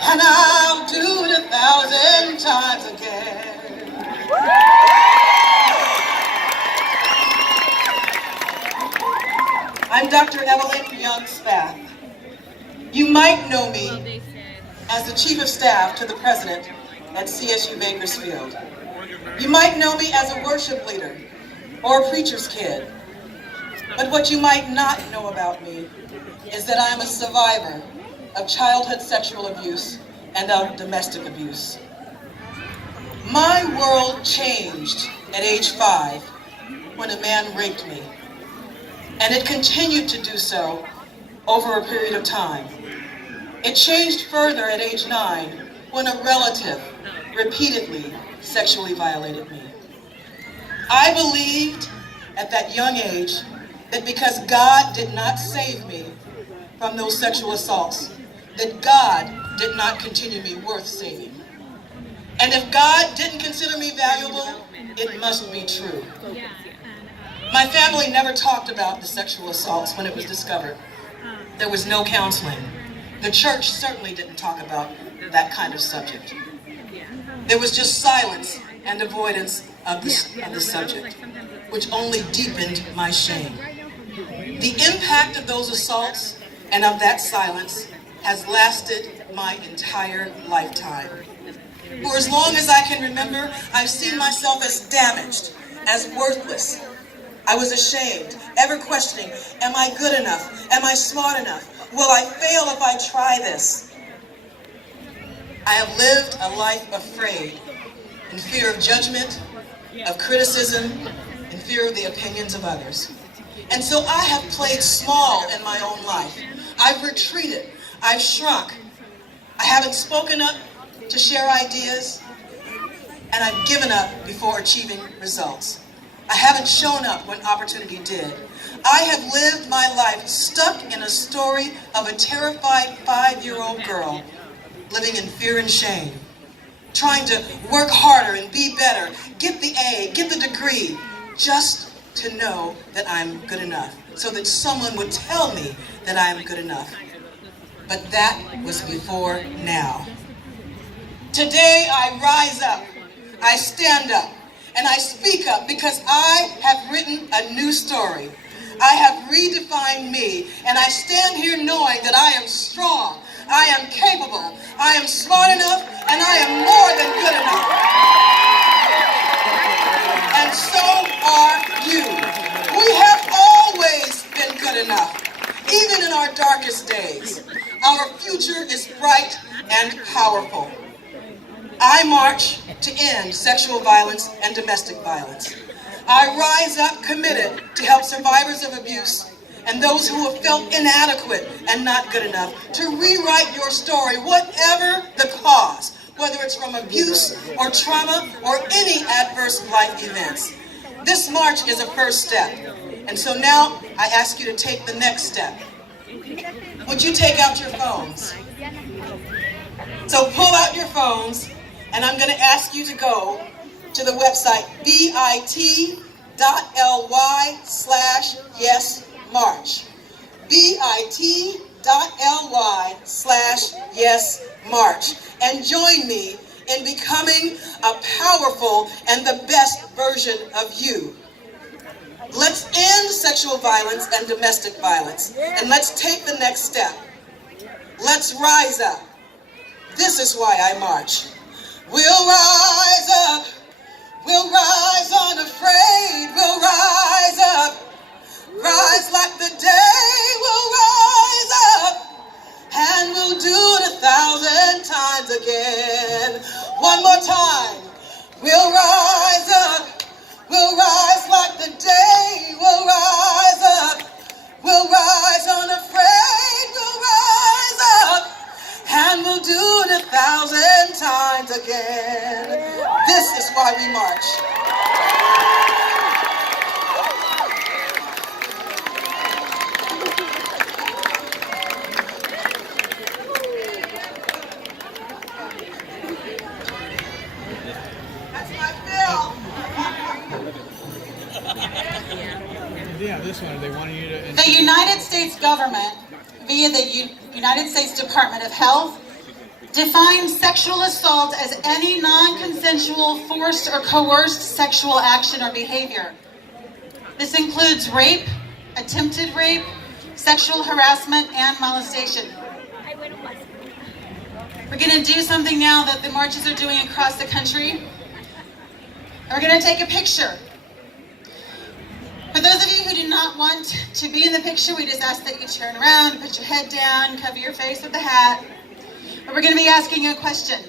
and I'll do it 1,000 times again. I'm Dr. Evelyn Young Spath. You might know me as the Chief of Staff to the President at CSU Bakersfield. You might know me as a worship leader or a preacher's kid. But what you might not know about me is that I'm a survivor of childhood sexual abuse and of domestic abuse. My world changed at age 5 when a man raped me, and it continued to do so over a period of time. It changed further at age 9 when a relative repeatedly sexually violated me. I believed at that young age that because God did not save me from those sexual assaults, that God did not continue me worth saving. And if God didn't consider me valuable, it must be true. My family never talked about the sexual assaults when it was discovered. There was no counseling. The church certainly didn't talk about that kind of subject. There was just silence and avoidance of the subject, which only deepened my shame. The impact of those assaults and of that silence has lasted my entire lifetime. For as long as I can remember, I've seen myself as damaged, as worthless. I was ashamed, ever questioning, am I good enough? Am I smart enough? Will I fail if I try this? I have lived a life afraid, in fear of judgment, of criticism, in fear of the opinions of others. And so I have played small in my own life. I've retreated, I've shrunk. I haven't spoken up to share ideas, and I've given up before achieving results. I haven't shown up when opportunity did. I have lived my life stuck in a story of a terrified 5-year-old girl living in fear and shame, trying to work harder and be better, get the A, get the degree, just to know that I'm good enough, so that someone would tell me that I'm good enough. But that was before now. Today I rise up, I stand up, and I speak up because I have written a new story. I have redefined me, and I stand here knowing that I am strong, I am capable, I am smart enough, and I am more than good enough. And so are you. We have always been good enough, even in our darkest days. Our future is bright and powerful. I march to end sexual violence and domestic violence. I rise up committed to help survivors of abuse and those who have felt inadequate and not good enough to rewrite your story, whatever the cause, whether it's from abuse or trauma or any adverse life events. This march is a first step, and so now I ask you to take the next step. Would you take out your phones? So pull out your phones, and I'm going to ask you to go to the website bit.ly/yesmarch. bit.ly/yesmarch. And join me in becoming a powerful and the best version of you. Let's end sexual violence and domestic violence, and let's take the next step. Let's rise up. This is why I march. We'll rise up. We'll rise unafraid. We'll rise up. Rise like the day. We'll rise up. And we'll do it 1,000 times again. One more time. We'll rise up. We'll rise like the day. We'll rise up. We'll rise unafraid. We'll rise up. And we'll do it 1,000 times again. This is why we march. That's my bill. Yeah, this one, they wanted you to... The United States government, via the United States Department of Health, defines sexual assault as any non-consensual, forced, or coerced sexual action or behavior. This includes rape, attempted rape, sexual harassment, and molestation. We're going to do something now that the marches are doing across the country. We're going to take a picture. For those of you who do not want to be in the picture, we just ask that you turn around, put your head down, cover your face with the hat. But we're going to be asking you a question.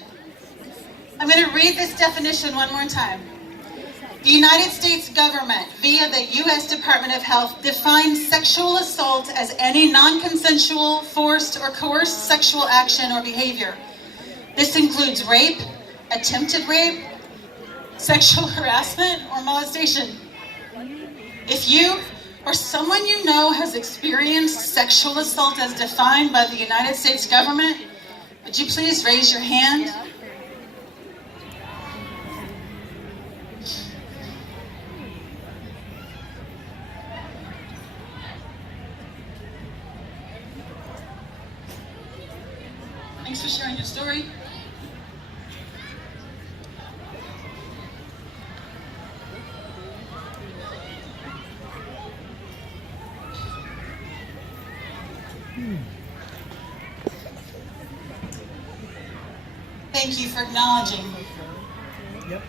I'm going to read this definition one more time. The United States government, via the U.S. Department of Health, defines sexual assault as any non-consensual, forced, or coerced sexual action or behavior. This includes rape, attempted rape, sexual harassment, or molestation. If you or someone you know has experienced sexual assault as defined by the United States government, would you please raise your hand? Thanks for sharing your story. Thank you for acknowledging. Yep.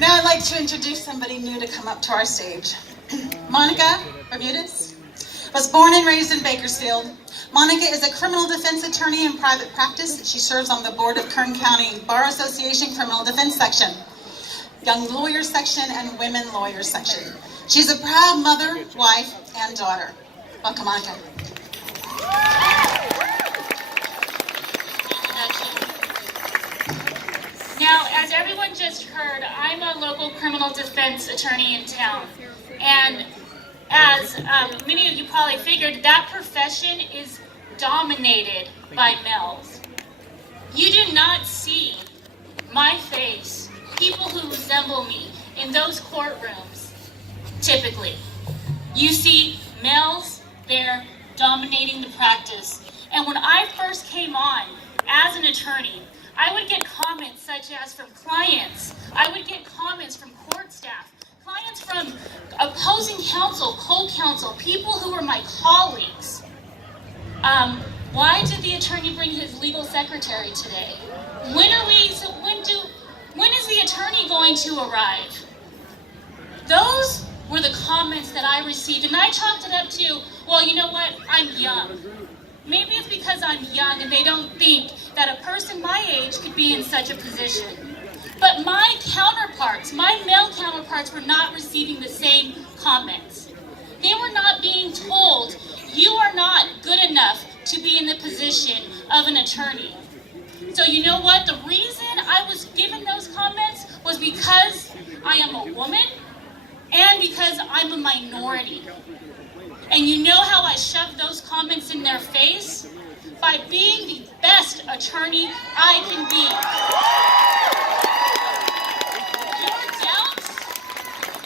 Now I'd like to introduce somebody new to come up to our stage. Monica Bermudez was born and raised in Bakersfield. Monica is a criminal defense attorney in private practice. She serves on the board of Kern County Bar Association Criminal Defense Section, Young Lawyers Section, and Women Lawyers Section. She's a proud mother, wife, and daughter. Welcome, Monica. Now, as everyone just heard, I'm a local criminal defense attorney in town. And as many of you probably figured, that profession is dominated by males. You do not see my face, people who resemble me, in those courtrooms, typically. You see males there dominating the practice. And when I first came on as an attorney, I would get comments such as from clients, I would get comments from court staff, clients from opposing counsel, co-counsel, people who were my colleagues. Why did the attorney bring his legal secretary today? When is the attorney going to arrive? Those were the comments that I received, and I chalked it up to, well, you know what, I'm young. Maybe it's because I'm young and they don't think that a person my age could be in such a position. But my counterparts, my male counterparts, were not receiving the same comments. They were not being told, you are not good enough to be in the position of an attorney. So you know what? The reason I was given those comments was because I am a woman and because I'm a minority. And you know how I shoved those comments in their face? By being the best attorney I can be. Your doubts,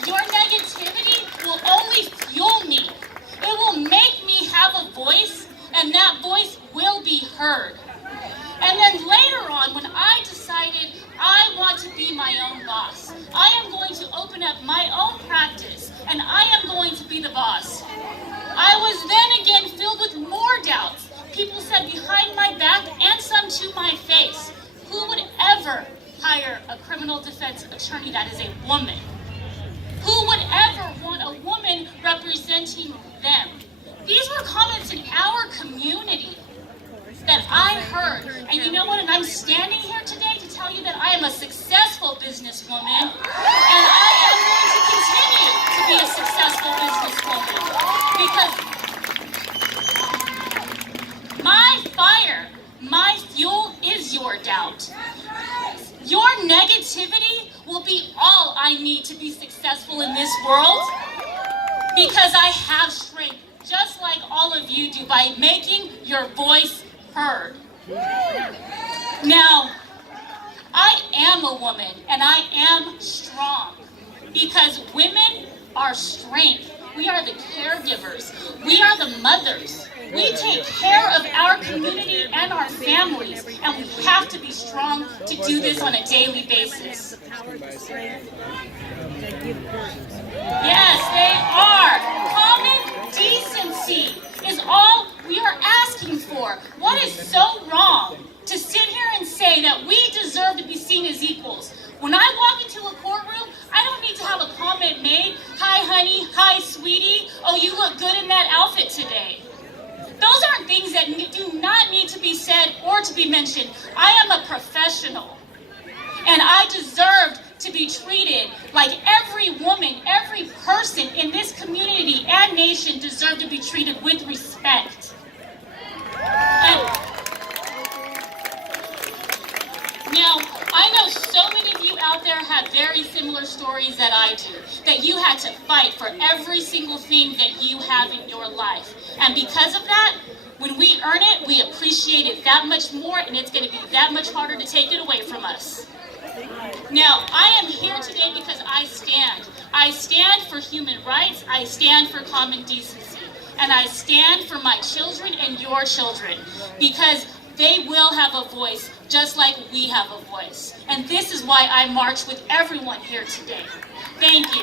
your negativity will only fuel me. It will make me have a voice, and that voice will be heard. And then later on, when I decided I want to be my own boss, I am going to open up my own practice, and I am going to be the boss. I was then again filled with more doubts. People said behind my back and some to my face, who would ever hire a criminal defense attorney that is a woman? Who would ever want a woman representing them? These were comments in our community that I heard. And you know what? And I'm standing here today to tell you that I am a successful businesswoman, and I am going to continue to be a successful businesswoman because my fire, my fuel is your doubt. Your negativity will be all I need to be successful in this world because I have strength, just like all of you do, by making your voice heard. Now, I am a woman and I am strong because women are strength. We are the caregivers. We are the mothers. We take care of our and our families, and we have to be strong to do this on a daily basis. Yes, they are. Common decency is all we are asking for. What is so wrong to sit here and say that we deserve to be seen as equals? When I walk into a courtroom, I don't need to have a comment made. Hi, honey. Hi, sweetie. Oh, you look good in that outfit today. Those aren't things that do not need to be said or to be mentioned. I am a professional, and I deserve to be treated like every woman, every person in this community and nation deserve to be treated with respect. Now, I know so many of you out there have very similar stories that I do, that you had to fight for every single thing that you have in your life. And because of that, when we earn it, we appreciate it that much more, and it's going to be that much harder to take it away from us. Now, I am here today because I stand. I stand for human rights, I stand for common decency, and I stand for my children and your children, because they will have a voice just like we have a voice. And this is why I march with everyone here today. Thank you.